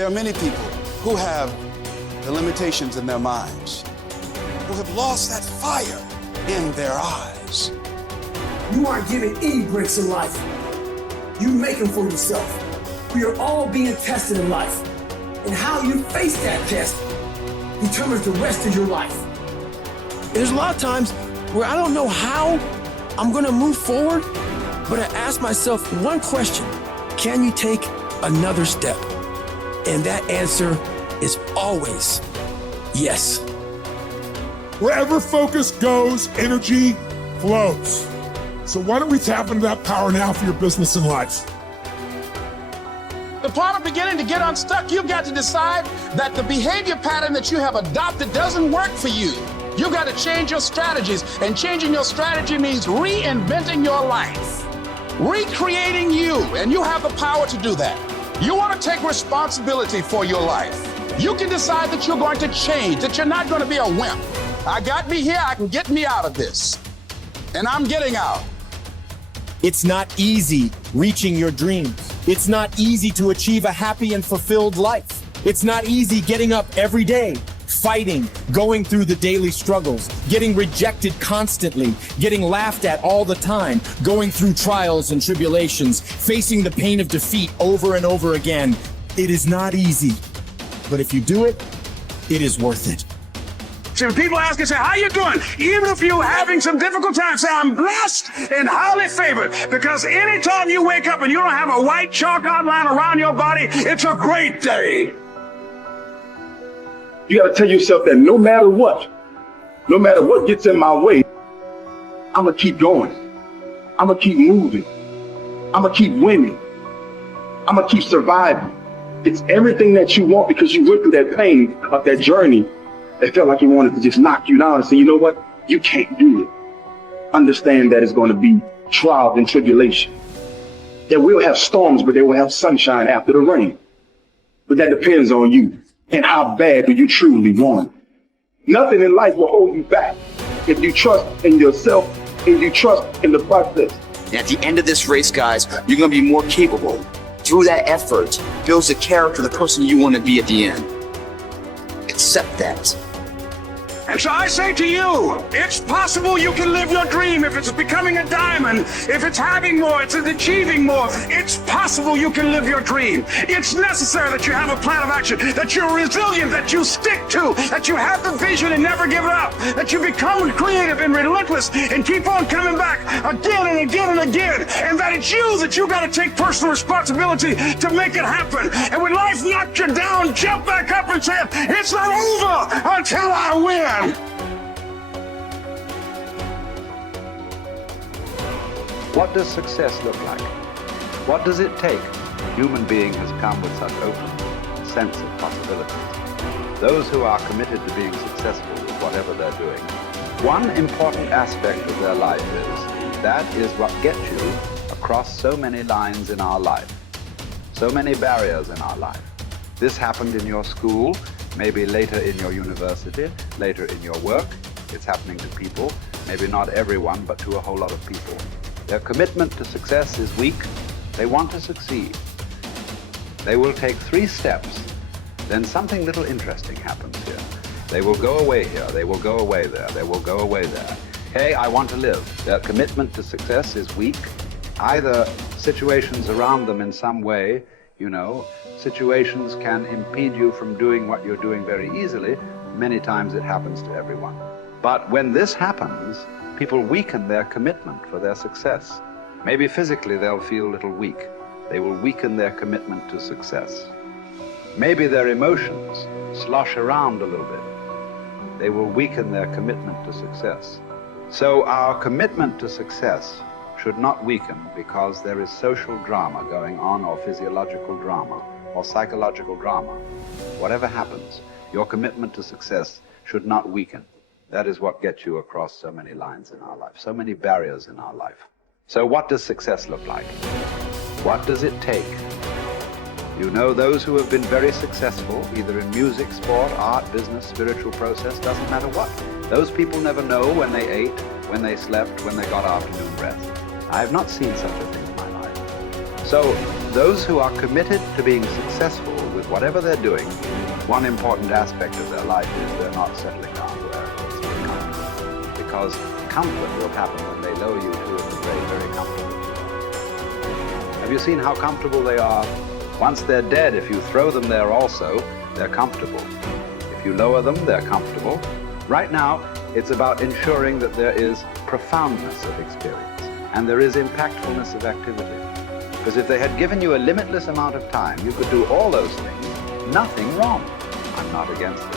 There are many people who have the limitations in their minds, who have lost that fire in their eyes. You aren't given any breaks in life. You make them for yourself. We are all being tested in life. And how you face that test determines the rest of your life. There's a lot of times where I don't know how I'm gonna move forward, but I ask myself one question: can you take another step? And that answer is always yes. Wherever focus goes, energy flows. So why don't we tap into that power now for your business and life? The part of beginning to get unstuck, you've got to decide that the behavior pattern that you have adopted doesn't work for you. You've got to change your strategies, and changing your strategy means reinventing your life, recreating you, and you have the power to do that. You want to take responsibility for your life. You can decide that you're going to change, that you're not going to be a wimp. I got me here, I can get me out of this, and I'm getting out. It's not easy reaching your dreams. It's not easy to achieve a happy and fulfilled life. It's not easy getting up every day, fighting, going through the daily struggles, getting rejected constantly, getting laughed at all the time, going through trials and tribulations, facing the pain of defeat over and over again. It is not easy, but if you do it, it is worth it. See, when people ask you, say, how you doing? Even if you're having some difficult times, say, I'm blessed and highly favored. Because anytime you wake up and you don't have a white chalk outline around your body, it's a great day. You got to tell yourself that no matter what gets in my way, I'm going to keep going. I'm going to keep moving. I'm going to keep winning. I'm going to keep surviving. It's everything that you want, because you went through that pain of that journey. It felt like he wanted to just knock you down and say, you know what? You can't do it. Understand that it's going to be trials and tribulation. That we'll have storms, but they will have sunshine after the rain. But that depends on you and how bad do you truly want it. Nothing in life will hold you back if you trust in yourself and you trust in the process. And at the end of this race, guys, you're going to be more capable. Through that effort, builds the character, the person you want to be at the end. Accept that. And so I say to you, it's possible you can live your dream. If it's becoming a diamond, if it's having more, it's achieving more, it's possible you can live your dream. It's necessary that you have a plan of action, that you're resilient, that you stick to, that you have the vision and never give it up, that you become creative and relentless and keep on coming back again and again and again, and that it's you got to take personal responsibility to make it happen. And when life knocks you down, jump back up and say, it's not over until I win. What does success look like? What does it take? A human being has come with such open sense of possibilities. Those who are committed to being successful with whatever they're doing, one important aspect of their life is, that is what gets you across so many lines in our life, so many barriers in our life. This happened in your school, maybe later in your university, later in your work. It's happening to people, maybe not everyone, but to a whole lot of people. Their commitment to success is weak. They want to succeed. They will take 3 steps. Then something little interesting happens here. They will go away here. They will go away there. They will go away there. Hey, I want to live. Their commitment to success is weak. Either situations around them in some way, situations can impede you from doing what you're doing very easily. Many times it happens to everyone. But when this happens, people weaken their commitment for their success. Maybe physically they'll feel a little weak. They will weaken their commitment to success. Maybe their emotions slosh around a little bit. They will weaken their commitment to success. So our commitment to success should not weaken because there is social drama going on, or physiological drama, or psychological drama. Whatever happens, your commitment to success should not weaken. That is what gets you across so many lines in our life, so many barriers in our life. So what does success look like? What does it take? Those who have been very successful, either in music, sport, art, business, spiritual process, doesn't matter what. Those people never know when they ate, when they slept, when they got afternoon rest. I have not seen such a thing in my life. So those who are committed to being successful with whatever they're doing, one important aspect of their life is they're not settling down where it's very comfortable. Because comfort will happen when they lower you to the very, very comfortable. Have you seen how comfortable they are? Once they're dead, if you throw them there also, they're comfortable. If you lower them, they're comfortable. Right now, it's about ensuring that there is profoundness of experience and there is impactfulness of activity. Because if they had given you a limitless amount of time, you could do all those things, nothing wrong. I'm not against it.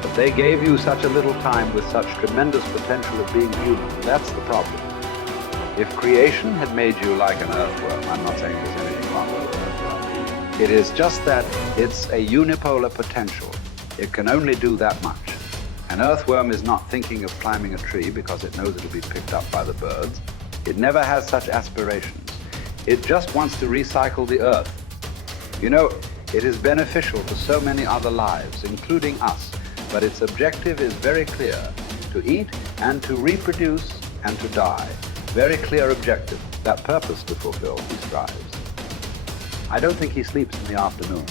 But they gave you such a little time with such tremendous potential of being human. That's the problem. If creation had made you like an earthworm, I'm not saying there's anything wrong with an earthworm. It is just that it's a unipolar potential. It can only do that much. An earthworm is not thinking of climbing a tree because it knows it'll be picked up by the birds. It never has such aspirations. It just wants to recycle the earth. You know, it is beneficial to so many other lives, including us, but its objective is very clear: to eat and to reproduce and to die. Very clear objective. That purpose to fulfill, he strives. I don't think he sleeps in the afternoon.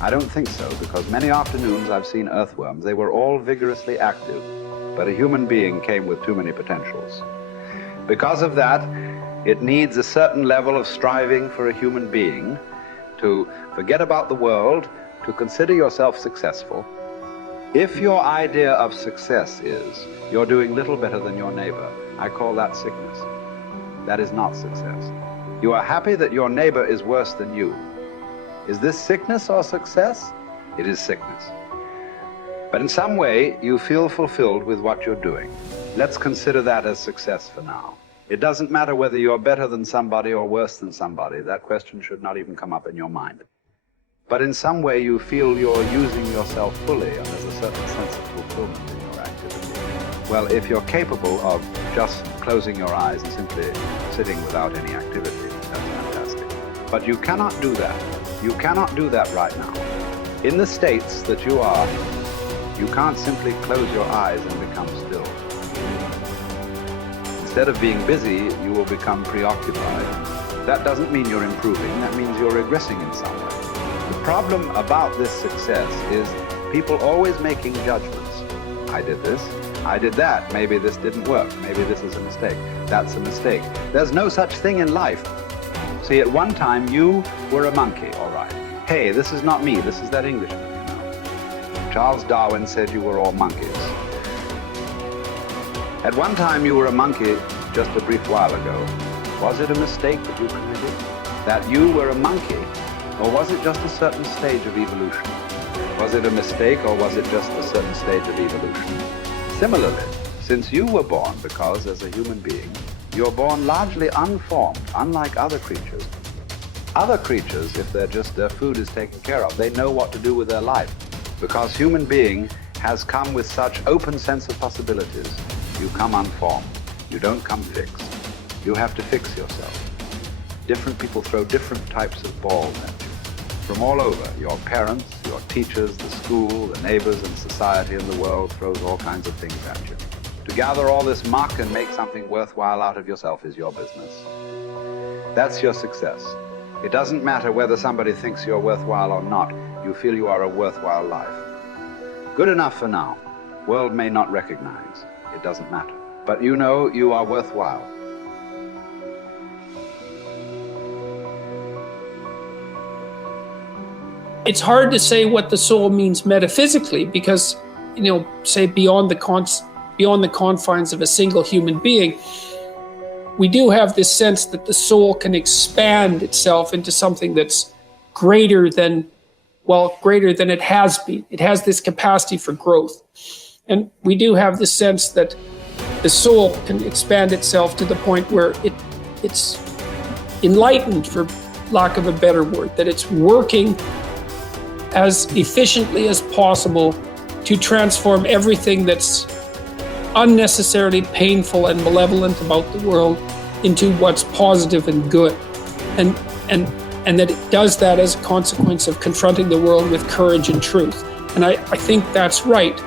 I don't think so, because many afternoons I've seen earthworms. They were all vigorously active, but a human being came with too many potentials. Because of that, it needs a certain level of striving for a human being to forget about the world, to consider yourself successful. If your idea of success is you're doing little better than your neighbor, I call that sickness. That is not success. You are happy that your neighbor is worse than you. Is this sickness or success? It is sickness. But in some way, you feel fulfilled with what you're doing. Let's consider that as success for now. It doesn't matter whether you're better than somebody or worse than somebody. That question should not even come up in your mind. But in some way, you feel you're using yourself fully, and there's a certain sense of fulfillment in your activity. Well, if you're capable of just closing your eyes and simply sitting without any activity, that's fantastic. But you cannot do that. You cannot do that right now. In the states that you are, you can't simply close your eyes and become still. Instead of being busy, you will become preoccupied. That doesn't mean you're improving, that means you're regressing in some way. The problem about this success is people always making judgments. I did this, I did that, maybe this didn't work, maybe this is a mistake, that's a mistake. There's no such thing in life. See, at one time you were a monkey, all right. Hey, this is not me, this is that Englishman, you know. Charles Darwin said you were all monkeys. At one time you were a monkey just a brief while ago. Was it a mistake that you committed? That you were a monkey? Or was it just a certain stage of evolution? Was it a mistake or was it just a certain stage of evolution? Similarly, since you were born, because as a human being, you're born largely unformed, unlike other creatures. Other creatures, if their food is taken care of, they know what to do with their life. Because human being has come with such open sense of possibilities. You come unformed. You don't come fixed. You have to fix yourself. Different people throw different types of balls at you. From all over, your parents, your teachers, the school, the neighbors, and society and the world throws all kinds of things at you. To gather all this muck and make something worthwhile out of yourself is your business. That's your success. It doesn't matter whether somebody thinks you're worthwhile or not. You feel you are a worthwhile life. Good enough for now. World may not recognize. It doesn't matter. But you know you are worthwhile. It's hard to say what the soul means metaphysically because, say beyond the confines of a single human being, we do have this sense that the soul can expand itself into something that's greater than it has been. It has this capacity for growth. And we do have this sense that the soul can expand itself to the point where it's enlightened, for lack of a better word, that it's working as efficiently as possible to transform everything that's unnecessarily painful and malevolent about the world into what's positive and good. And that it does that as a consequence of confronting the world with courage and truth. And I think that's right.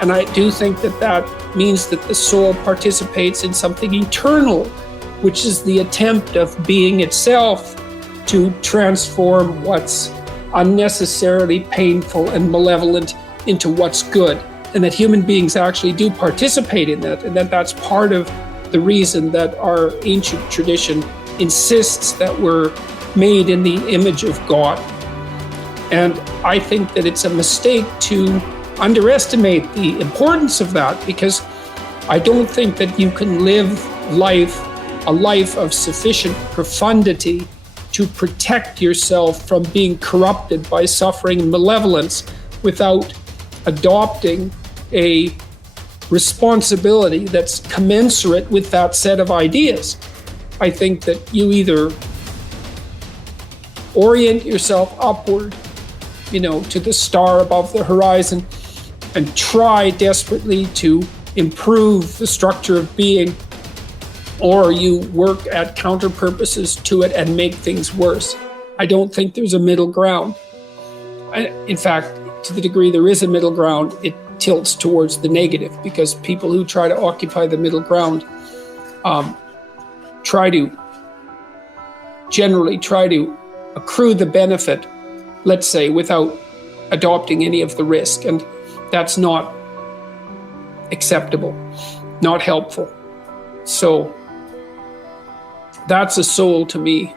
And I do think that means that the soul participates in something eternal, which is the attempt of being itself to transform what's unnecessarily painful and malevolent into what's good, and that human beings actually do participate in that, and that that's part of the reason that our ancient tradition insists that we're made in the image of God. And I think that it's a mistake to underestimate the importance of that, because I don't think that you can live a life of sufficient profundity to protect yourself from being corrupted by suffering and malevolence without adopting a responsibility that's commensurate with that set of ideas. I think that you either orient yourself upward, to the star above the horizon, and try desperately to improve the structure of being, or you work at counter purposes to it and make things worse. I don't think there's a middle ground. In fact, to the degree there is a middle ground, it tilts towards the negative, because people who try to occupy the middle ground generally try to accrue the benefit, let's say, without adopting any of the risk. And that's not acceptable, not helpful. So that's a soul to me.